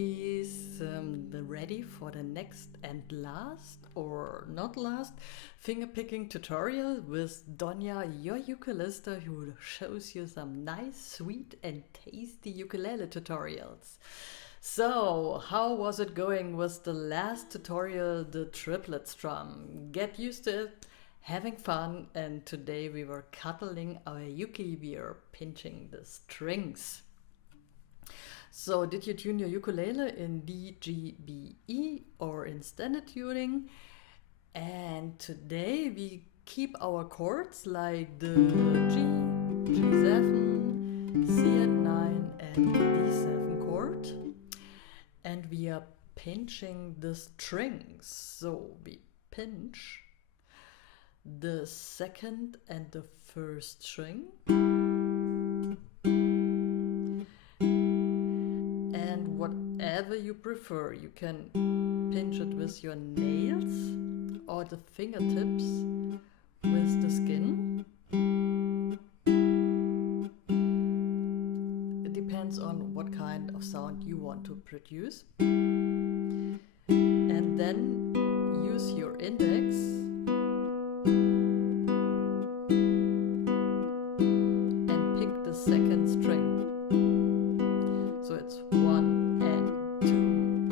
keys, ready for the next and last, or not last, fingerpicking tutorial with Doña, your ukulelista, who shows you some nice, sweet and tasty ukulele tutorials. So, how was it going with the last tutorial, the triplet strum? Get used to it, having fun, and today we were cuddling our uke, we are pinching the strings. So, did you tune your ukulele in D, G, B, E or in standard tuning? And today we keep our chords like the G, G7, C9 and D7 chord. And we are pinching the strings. So we pinch the second and the first string. And whatever you prefer, you can pinch it with your nails or the fingertips with the skin. It depends on what kind of sound you want to produce. And then use your index and pick the second string. So it's 1 and 2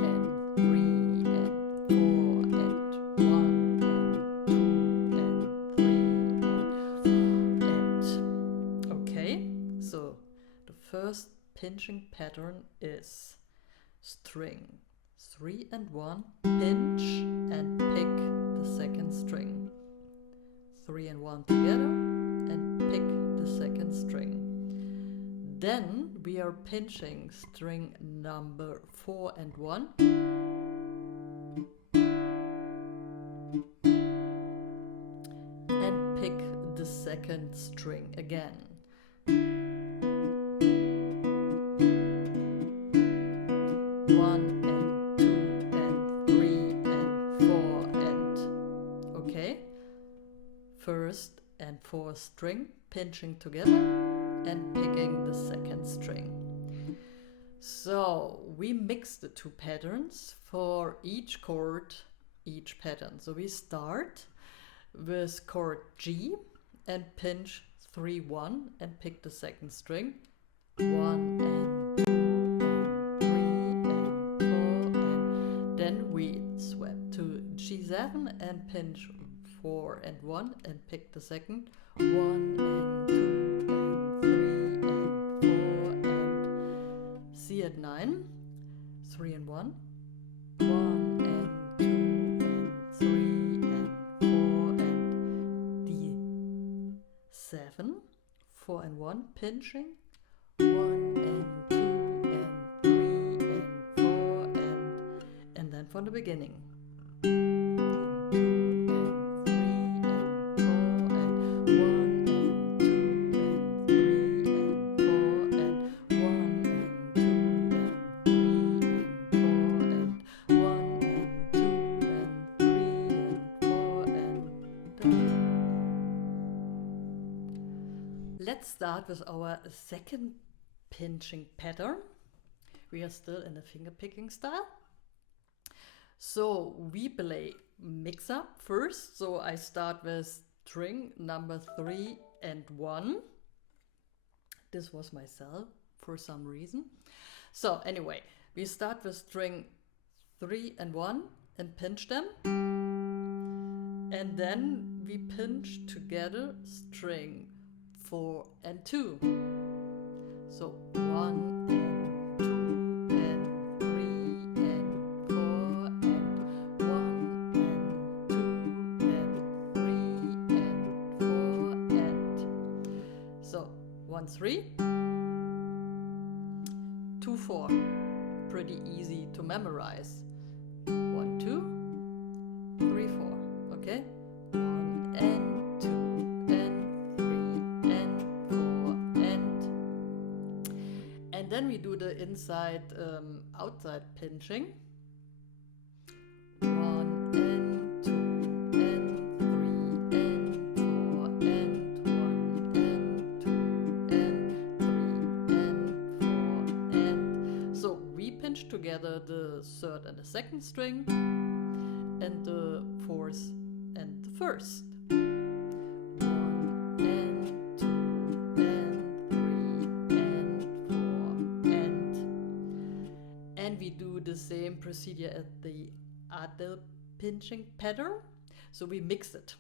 and 3 and 4 and 1 and 2 and 3 and 4 and okay. So the first pinching pattern is string 3 and 1, pinch and pick the second string. 3 and 1 together and pick the second string. Then we are pinching string number 4 and 1. And pick the second string again. 1 and 2 and 3 and 4 and okay. First and fourth string pinching together and picking the second string. So we mix the two patterns for each chord, each pattern. So we start with chord G and pinch 3, 1 and pick the second string. 1 and 2 and 3 and 4 and then we swap to G7 and pinch 4 and 1 and pick the second. 1 and 2 C9, 3 and 1, 1 and 2 and 3 and 4 and D7, 4 and 1, pinching, 1 and 2 and 3 and 4 and then from the beginning. 2 and 3 and 4 and 1 and 2 and 3 and 4 and 1 and 2 Let's start with our second pinching pattern. We are still in the finger picking style. So we play mix up first. So I start with string number 3 and 1. This was myself for some reason. So anyway, we start with string 3 and 1 and pinch them. And then we pinch together string 4 and 2. So 1 and 2 and 3 and 4 and 1 and 2 and 3 and 4 and so 1 3 2 4. Pretty easy to memorize. 1 2 3 4. Okay. 1 and 2 and 3 and 4 and then we do the inside outside pinching. 1 and 2 and 3 and 4 and 1 and 2 and 3 and 4 and so we pinch stitch together the third and the second string, and the fourth and the first. 1 and 2 and 3 and 4 and we do the same procedure as the other pinching pattern. So we mix it.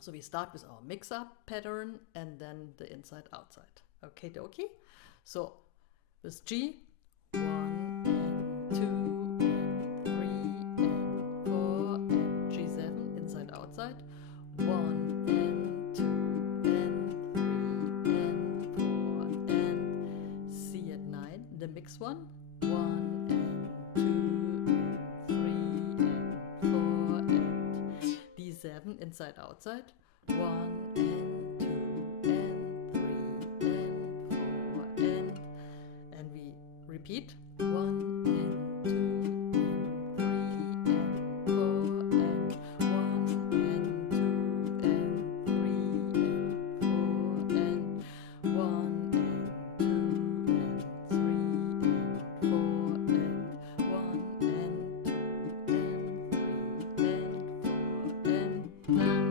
So we start with our mix-up pattern and then the inside-outside. Okay, dokie. So with G, 1 and 2 and 3 and 4 and G7, inside-outside. 1 and 2 and 3 and 4 and C at 9, the mix one. 1 and 2 and 3 and 4 and D7, inside-outside. 1 and 2 and 3 and 4 and we repeat. 1 and 2 and 3 and 4 and 1 and 2 and 3 and 4 and 1 and 2 and 3 and 4 and 1 and 2 and 3 and 4 and done.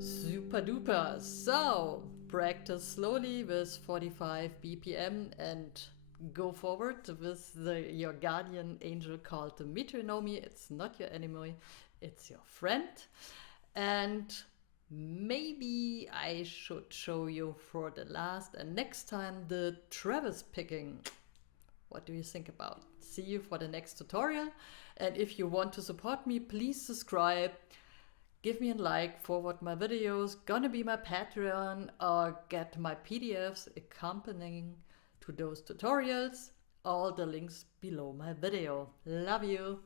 Super duper. So practice slowly with 45 BPM and go forward with your guardian angel called the metronome. It's not your enemy, it's your friend. And maybe I should show you for the last and next time the Travis picking. What do you think about? See you for the next tutorial. And if you want to support me, please subscribe. Give me a like, forward my videos, gonna be my Patreon, or get my PDFs accompanying to those tutorials. All the links below my video. Love you!